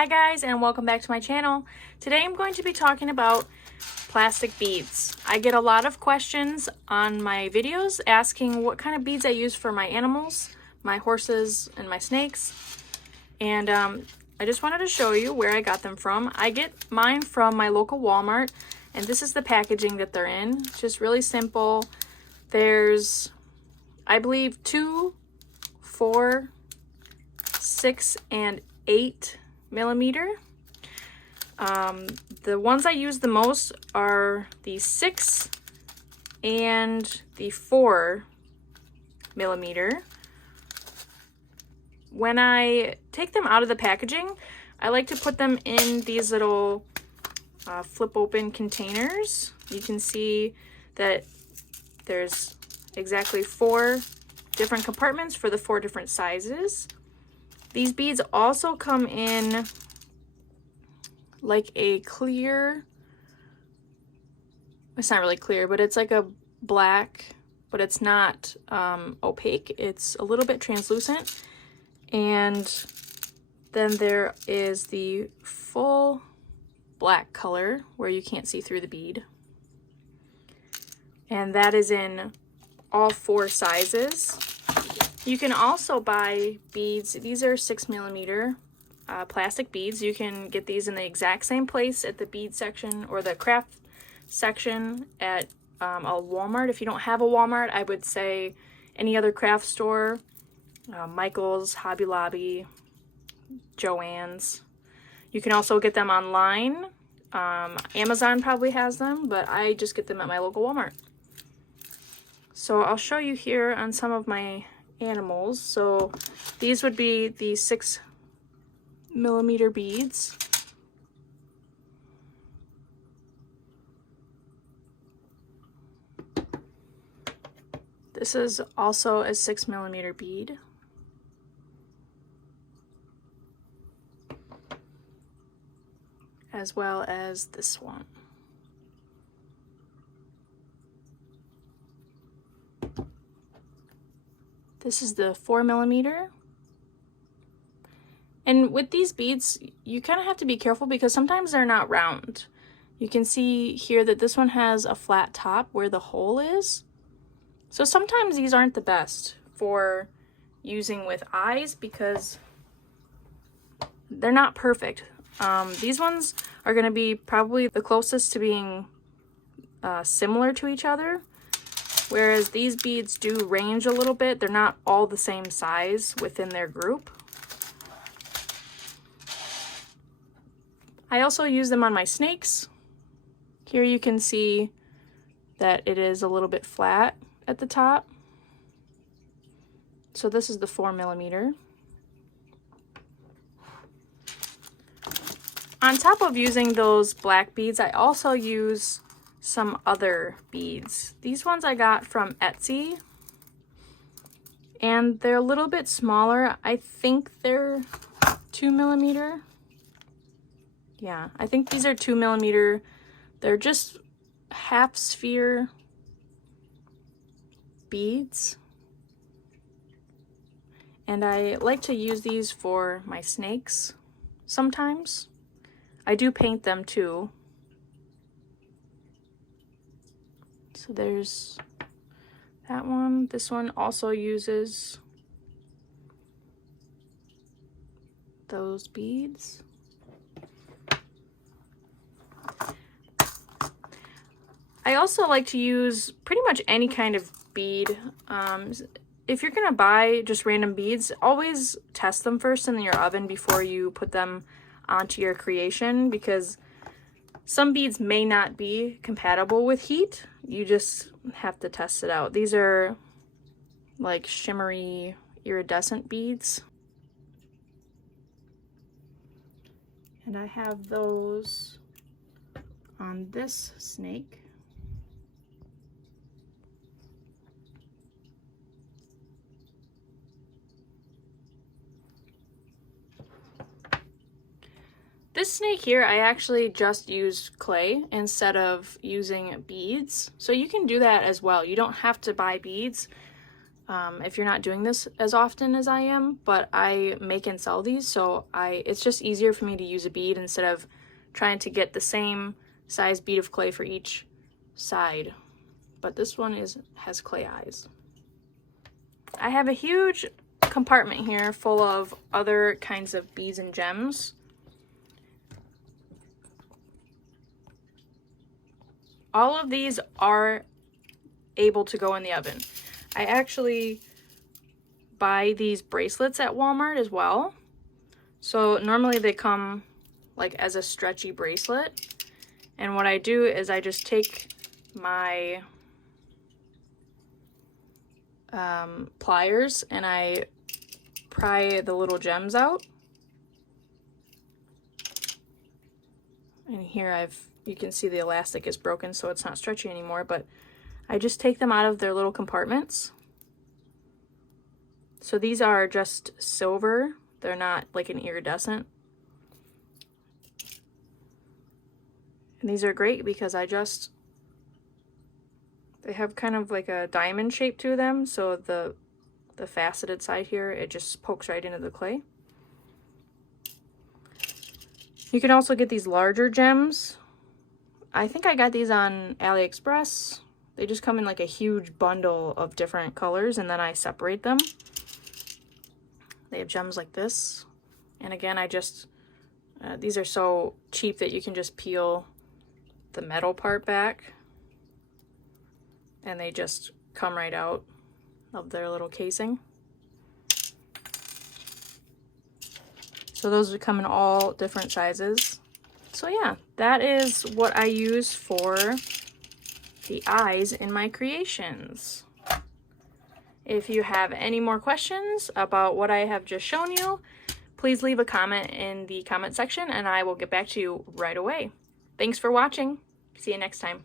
Hi guys, and welcome back to my channel. Today I'm going to be talking about plastic beads. I get a lot of questions on my videos asking what kind of beads I use for my animals, my horses and my snakes. And I just wanted to show you where I got them from. I get mine from my local Walmart, and this is the packaging that they're in. Just really simple. There's, I believe, 2, 4, 6, and 8 millimeter. The ones I use the most are the 6 and the 4 millimeter. When I take them out of the packaging, I like to put them in these little flip open containers. You can see that there's exactly 4 different compartments for the 4 different sizes. These beads also come in like a clear, it's not really clear, but it's like a black, but it's not opaque. It's a little bit translucent. And then there is the full black color where you can't see through the bead. And that is in all 4 sizes. You can also buy beads. These are 6 millimeter plastic beads. You can get these in the exact same place at the bead section or the craft section at a Walmart. If you don't have a Walmart, I would say any other craft store, Michael's, Hobby Lobby, Joann's. You can also get them online. Amazon probably has them, but I just get them at my local Walmart. So I'll show you here on some of my animals. So these would be the 6 millimeter beads. This is also a 6 millimeter bead. As well as this one. This is the 4 millimeter. And with these beads, you kind of have to be careful because sometimes they're not round. You can see here that this one has a flat top where the hole is. So sometimes these aren't the best for using with eyes because they're not perfect. These ones are going to be probably the closest to being similar to each other. Whereas these beads do range a little bit. They're not all the same size within their group. I also use them on my snakes. Here you can see that it is a little bit flat at the top. So this is the 4 millimeter. On top of using those black beads, I also use some other beads. These ones I got from Etsy, and they're a little bit smaller. I think they're 2 millimeter. Yeah, I think these are 2 millimeter. They're just half sphere beads. And I like to use these for my snakes sometimes. I do paint them too. So there's that one. This one also uses those beads. I also like to use pretty much any kind of bead. If you're gonna buy just random beads, always test them first in your oven before you put them onto your creation, because some beads may not be compatible with heat. You just have to test it out. These are like shimmery iridescent beads. And I have those on this snake. This snake here, I actually just used clay instead of using beads. So you can do that as well. You don't have to buy beads. if you're not doing this as often as I am, but I make and sell these, so it's just easier for me to use a bead instead of trying to get the same size bead of clay for each side. But this one has clay eyes. I have a huge compartment here full of other kinds of beads and gems. All of these are able to go in the oven. I actually buy these bracelets at Walmart as well. So normally they come like as a stretchy bracelet. And what I do is I just take my pliers and I pry the little gems out. And here you can see the elastic is broken, so it's not stretchy anymore, but I just take them out of their little compartments. So these are just silver. They're not like an iridescent. And these are great because they have kind of like a diamond shape to them, so the faceted side here, it just pokes right into the clay. You can also get these larger gems. I think I got these on AliExpress. They just come in like a huge bundle of different colors, and then I separate them. They have gems like this. And again, these are so cheap that you can just peel the metal part back and they just come right out of their little casing. So those would come in all different sizes. So yeah, that is what I use for the eyes in my creations. If you have any more questions about what I have just shown you, please leave a comment in the comment section and I will get back to you right away. Thanks for watching. See you next time.